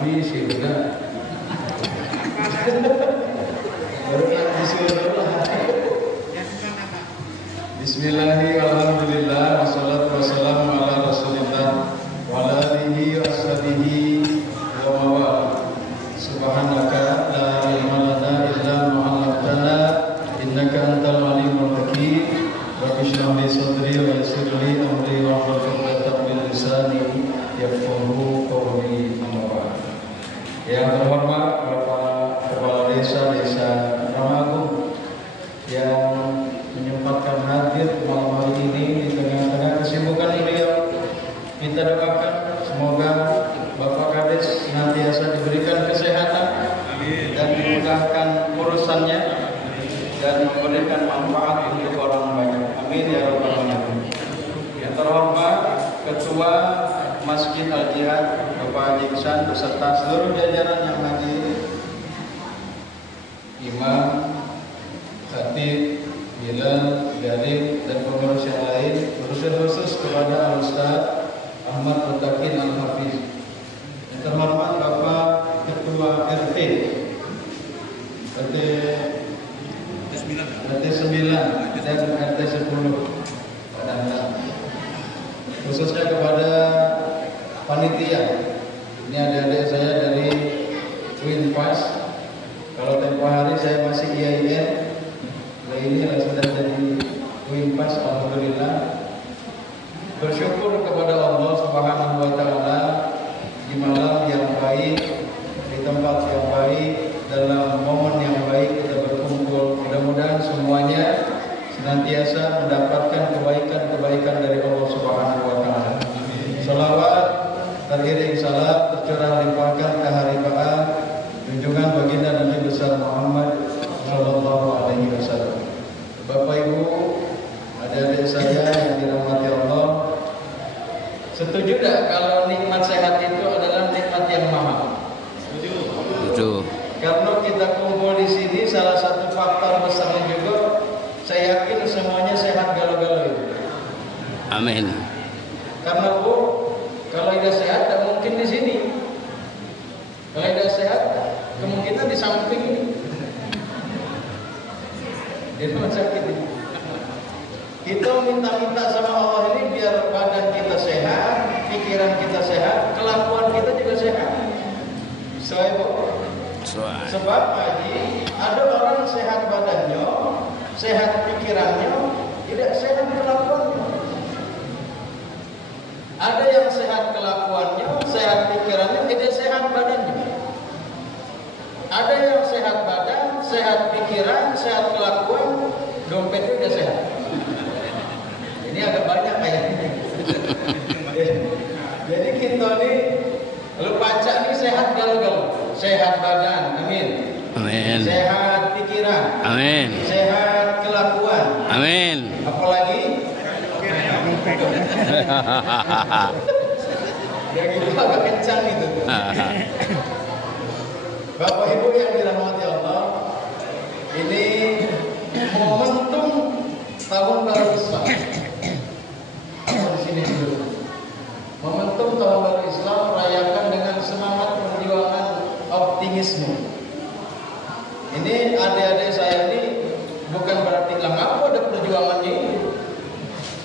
Nabi sih udah. Baru disuruh. Bismillahirrahmanirrahim. Alhamdulillah wassalatu wassalamu ala Rasulillah wa ala alihi wa sahbihi wa mawala. Subhanaka la ilma lana illa ma 'allamtana innaka antal alimul hakim. Rabbi shrah li sadri wa yassir li amri wahlul 'uqdatam min lisani yafqahu qawli. Yang terhormat Bapak Kepala Desa Ramagung yang menyempatkan hadir malam hari ini di tengah-tengah kesibukan beliau, kita doakan semoga Bapak Kades senantiasa diberikan kesehatan dan dimudahkan urusannya dan memberikan manfaat untuk orang banyak. Amin ya rabbal alamin. Yang terhormat Ketua Masjid Al-Jihad Bapak Haji Ihsan beserta seluruh jajaran yang hadir, imam, khatib, bilal, galim, dan pengurus yang lain, khusus kepada Al-Ustaz Ahmad Mutakin Al-Hafiz. Yang terhormat Bapak Ketua RT 9 dan RT 10 khususnya kepada panitia. Ini adik-adik saya dari Winpas. Kalau tempoh hari saya masih IAIN, ini sudah jadi Winpas. Alhamdulillah. Bersyukur kepada Allah Subhanahu wa taala di malam yang baik, di tempat yang baik, dalam momen yang baik kita berkumpul. Mudah-mudahan semuanya senantiasa mendapatkan kebaikan-kebaikan dari Allah Subhanahu wa taala. Salawat teriring salat tercurah limpahkan keharibaan junjungan baginda Nabi besar Muhammad sallallahu alaihi wasallam. Bapak Ibu, adik-adik saya yang dirahmati Allah, setuju tak kalau nikmat sehat itu adalah nikmat yang mahal? Setuju. Karena kita kumpul di sini, salah satu faktor besarnya juga, saya yakin semuanya sehat galau-galau itu. Amin. Karena Bu, kalau tidak sehat tak mungkin di sini. Kalau tidak sehat, kemungkinan di samping ini. Di rumah sakit ini. Kita minta-minta sama Allah ini biar badan kita sehat, pikiran kita sehat, kelakuan kita juga sehat. Soalnya sebab Haji, ada orang sehat badannya, sehat pikirannya, tidak sehat kelakuannya. Ada yang sehat kelakuannya, sehat pikirannya, tidak sehat badannya. Ada yang sehat badan, sehat pikiran, sehat kelakuan, dompetnya tidak sehat. Ini agak banyak kayaknya. Jadi kita nih, lu baca nih sehat galau-galau, sehat badan, amin. Amin. Sehat pikiran, amin. Sehat kelakuan, amin. Apalagi? Yang itu agak kencang itu. Bapak Ibu yang dirahmati Allah, ini momentum tahun baru Islam. Di sini dulu. Momentum tahun baru Islam rayakan dengan semangat perjuangan optimisme. Ini adik-adik saya ini bukan berarti apa ada perjuangannya ini.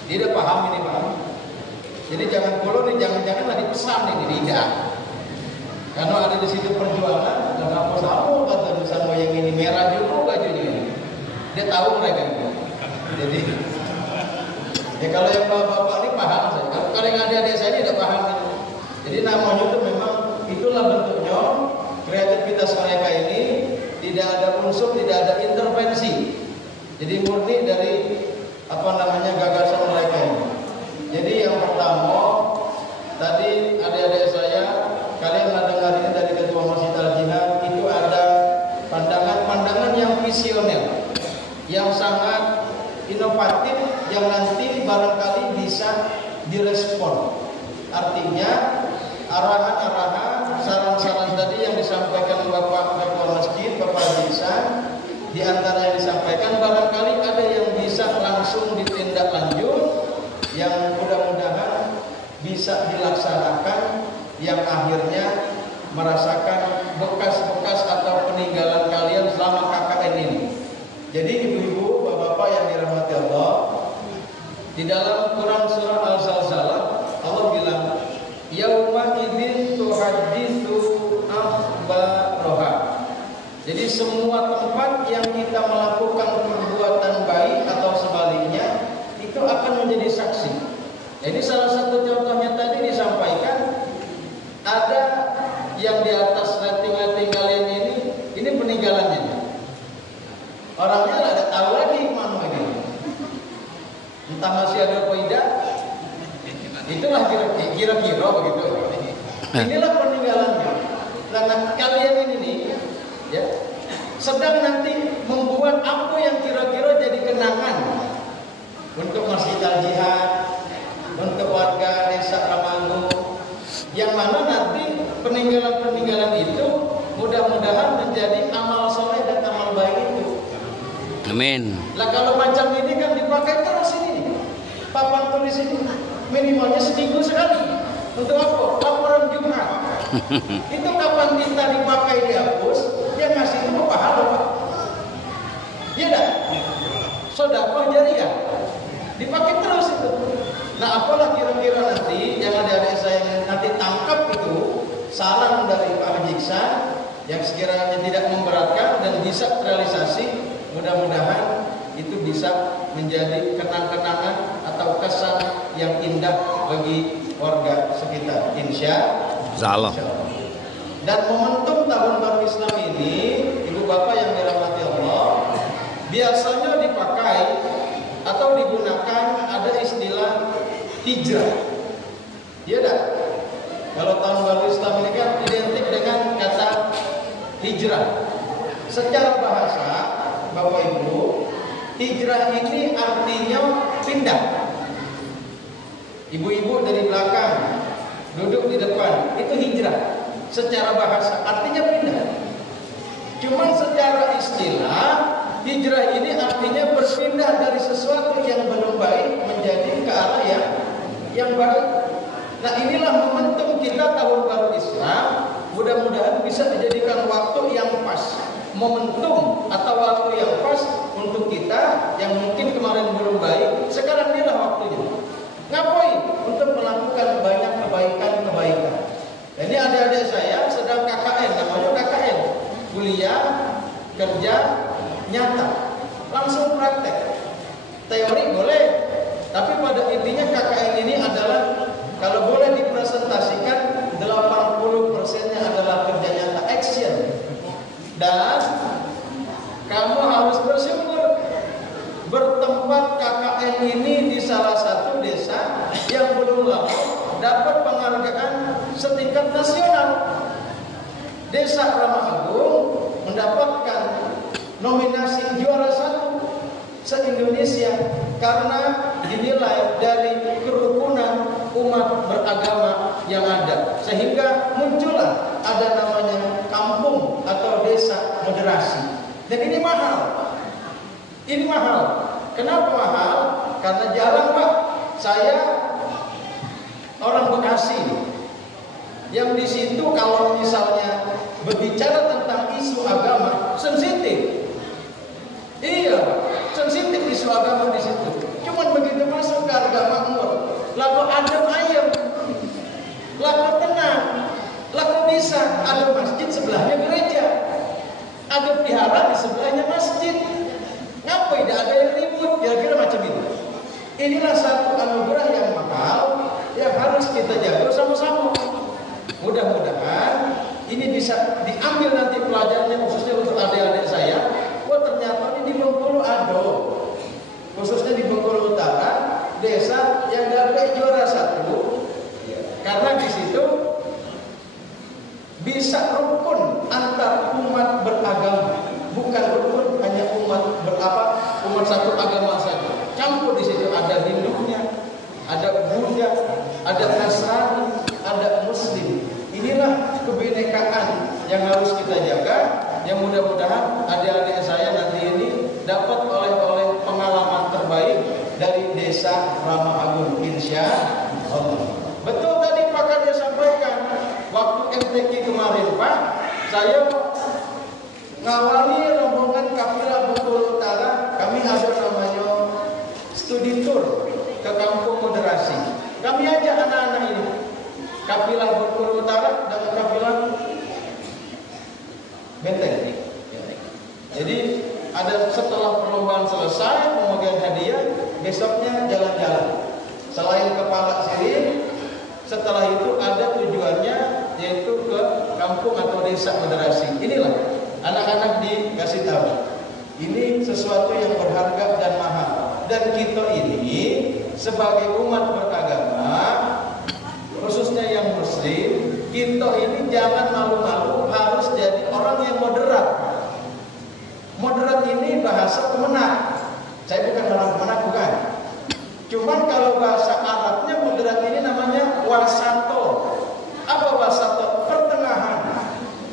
Tidak paham ini Pak. Jadi jangan puluh nih, jangan-jangan lagi pesan ini tidak. Karena ada di situ perjuangan dan apa sama kata sama yang ini merah juga bajunya. Dia tahu mereka itu. Jadi ya kalau yang bapak-bapak ini paham saya. Kalau yang adik-adik saya ini tidak paham itu. Jadi namanya itu memang itulah bentuknya kreativitas mereka ini, tidak ada unsur, tidak ada intervensi. Jadi murni dari gagasan mereka ini. Jadi yang pertama tadi adik-adik saya, kalian mendengar ini dari Ketua Masjid Al-Jihad, itu ada pandangan-pandangan yang visioner, yang sangat inovatif, yang nanti barangkali bisa direspon. Artinya arahan-arahan, saran-saran tadi yang disampaikan Bapak Ketua Masjid, Bapak Ihsan, di antara yang disampaikan barangkali ada yang bisa langsung ditindak lanjut, yang mudah-mudahan bisa dilaksanakan, yang akhirnya merasakan bekas-bekas atau peninggalan kalian selama KKN ini. Jadi ibu-ibu, bapak-bapak yang dirahmati Allah, di dalam Quran surah Al-Zalzalah Allah bilang, yauma idzin tuhadditsu akhbaraha. Jadi semua tempat yang kita melakukan perbuatan baik atau sebaliknya itu akan menjadi saksi. Jadi salah satu contohnya tadi disampaikan, ada yang di atas rating-rating kalian ini peninggalannya. Orangnya nggak ada tahu lagi mana ini. Entah masih ada apa tidak. Itulah kira-kira begitu. Inilah peninggalannya. Karena kalian ini nih, ya, sedang nanti membuat apa yang kira-kira jadi kenangan untuk Masjid Al-Jihad, untuk warga desa Ramangu, yang mana nanti peninggalan-peninggalan itu mudah-mudahan menjadi amal soleh dan amal baik itu. Amin. Lah kalau macam ini kan dipakai terus ini, papan tulis ini minimalnya seminggu sekali. Untuk apa? Laporan Jumat. Itu kapan kita dipakai dihapus, dia ngasih itu pahala Pak. Iya dah. Sedekah jariah dipakai terus itu. Nah apalah kira-kira nanti yang adik-adik saya nanti tangkap itu saran dari Pak Haji Iksan yang sekiranya tidak memberatkan dan bisa terrealisasi, mudah-mudahan itu bisa menjadi kenang-kenangan atau kesan yang indah bagi warga sekitar, insya Allah. Dan momentum tahun baru Islam ini, ibu bapak yang dirahmati Allah, biasanya dipakai atau digunakan ada istilah hijrah. Iya dah. Kalau tahun baru Islam ini kan identik dengan kata hijrah. Secara bahasa, Bapak Ibu, hijrah ini artinya pindah. Ibu-ibu dari belakang duduk di depan, itu hijrah. Secara bahasa artinya pindah. Cuman secara istilah, hijrah ini artinya berpindah dari sesuatu yang belum baik menjadi ke arah yang baik. Nah inilah momentum kita tahun baru Islam. Mudah-mudahan bisa dijadikan waktu yang pas, momentum atau waktu yang pas untuk kita yang mungkin kemarin belum baik. Sekarang inilah waktunya. Ngapain? Untuk melakukan banyak kebaikan-kebaikan. Jadi adik-adik saya sedang KKN, namanya KKN, kuliah, kerja, nyata, langsung praktek. Teori boleh, tapi pada intinya KKN ini adalah kalau boleh dipresentasikan 80%-nya adalah kerja nyata, action. Dan kamu harus bersyukur bertempat KKN ini di salah satu desa yang belum lama dapat penghargaan setingkat nasional. Desa Ramangu mendapatkan nominasi juara 1 se-Indonesia karena dinilai dari kerukunan umat beragama yang ada, sehingga muncullah ada namanya kampung atau desa moderasi. Dan ini mahal. Ini mahal. Kenapa mahal? Karena jarang Pak, saya orang Bekasi yang di situ kalau misalnya berbicara tentang isu agama sensitif. Iya, sensitif isu agama di situ. Cuman begitu masuk ke harga makmur, lalu adem ayem, lalu tenang, lalu bisa ada masjid sebelahnya gereja, ada vihara di sebelahnya masjid. Ngapain tidak ada yang ribut? Kira-kira macam itu. Inilah satu anugerah yang mahal yang harus kita jaga sama-sama. Mudah-mudahan ini bisa diambil nanti pelajarannya khususnya untuk adik-adik saya. Wah ternyata ini di Bengkulu ada, khususnya di Bengkulu Utara, desa yang dapat juara 1 karena di situ bisa rukun antar umat beragama, bukan rukun hanya umat satu agama saja. Campur di situ ada Hindunya, ada Buddha, ada Nasrani, ada Muslim. Inilah kebinekaan yang harus kita jaga. Yang mudah-mudahan adik-adik saya nanti ini dapat oleh pengalaman terbaik dari desa Ramangu, insya Allah. Betul tadi Pak Kadir sampaikan waktu MTQ kemarin kemarin Pak, saya ngawali rombongan kafilah Bengkulu Utara. Kami ada namanya studi tour ke kampung moderasi. Kami ajak anak-anak ini, kafilah Bengkulu Utara dan kafilah Benteng. Jadi ada setelah perlombaan selesai pembagian hadiah, besoknya jalan-jalan. Selain ke Palak Siring, setelah itu ada tujuannya yaitu ke kampung atau desa moderasi. Inilah anak-anak dikasih tahu. Ini sesuatu yang berharga dan mahal. Dan kita ini sebagai umat beragama, khususnya yang muslim, kita ini jangan malu-malu, harus jadi orang yang moderat. Moderat ini bahasa Kemenak. Saya bukan orang Kemenak, bukan. Cuman kalau bahasa Arabnya moderat ini namanya wasato. Apa wasato? Pertengahan.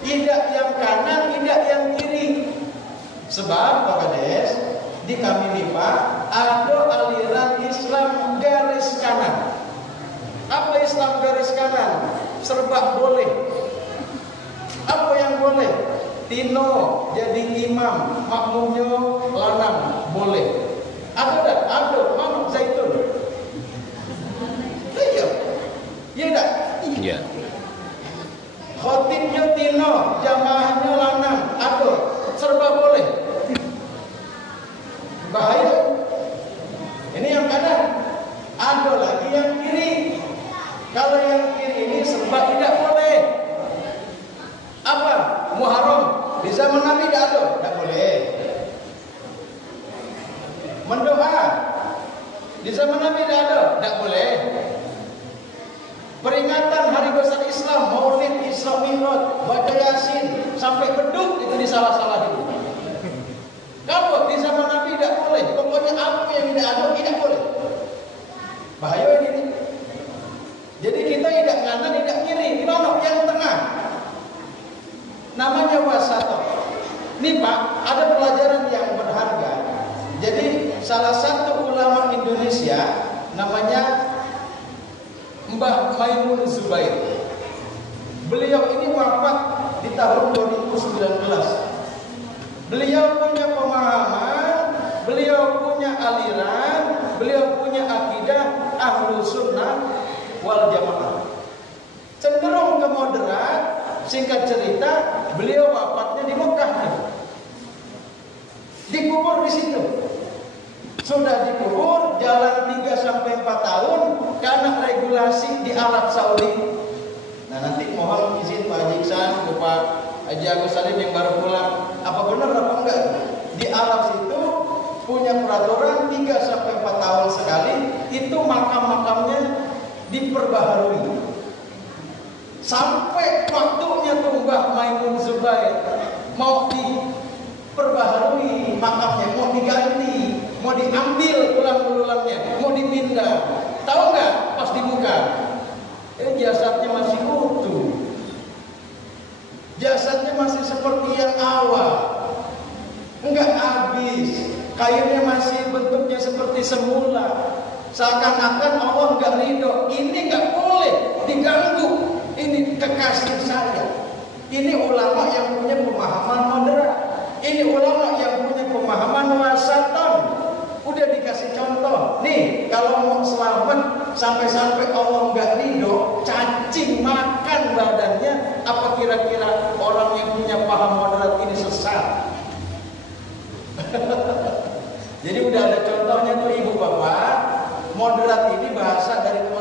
Tidak yang kanan, tidak yang kiri. Sebab Pak Kades, di kami MIPA ada aliran Islam garis kanan. Apa Islam garis kanan? Serba boleh. Apa yang boleh? Tino jadi imam, makmumnya lanang, boleh. Ada tak? Ada, Muhammad Zaitun. Iya. Iya tak? Iya. Khotibnya Tino, jamaahnya lanang, ada. Serba boleh. Bahaya. Ini yang kanan. Ada lagi yang kiri. Kalau yang kiri ini serba tidak boleh. Apa? Muharram. Di zaman Nabi tidak ada, tidak boleh. Mendoa di zaman Nabi tidak ada, tidak boleh. Peringatan hari besar Islam, Maulid, Isra Mi'raj, baca Yasin sampai beduk itu disalah-salahin. Kalau di zaman Nabi tidak boleh, pokoknya apa yang tidak ada tidak boleh. Bahaya ini. Jadi kita tidak kanan, tidak kiri, nono yang tengah. Namanya wasato. Ini Pak, ada pelajaran yang berharga. Jadi salah satu ulama Indonesia namanya Mbah Maimun Zubair. Beliau ini wafat di tahun 2019. Beliau punya pemahaman, beliau punya aliran, beliau punya akidah Ahlus Sunnah wal Jamaah. Cenderung ke moderat. Singkat cerita, beliau wafatnya di Mekah. Dikubur di situ. Sudah dikubur, jalan 3-4 tahun karena regulasi di Arab Saudi. Nah nanti mohon izin Pak Haji Iksan, Pak Haji Agus Salim yang baru pulang. Apa benar apa enggak? Di Arab itu punya peraturan 3-4 tahun sekali itu makam-makamnya diperbaharui. Sampai waktunya tuh Mbah Maimun Zubair mau diperbaharui makamnya, mau diganti, mau diambil tulang-tulangnya, mau dipindah. Tahu nggak? Pas dibuka, jasadnya masih utuh, jasadnya masih seperti yang awal, enggak habis, kayunya masih bentuknya seperti semula. Seakan-akan Allah enggak ridho. Ini enggak boleh diganggu. Ini kekasih saya. Ini ulama yang punya pemahaman moderat. Ini ulama yang punya pemahaman wasaton. Udah dikasih contoh. Nih, kalau mau selamat sampai-sampai Allah enggak ridho, cacing makan badannya, apa kira-kira orang yang punya paham moderat ini sesat? Jadi udah ada contohnya tuh Ibu Bapak. Moderat ini bahasa dari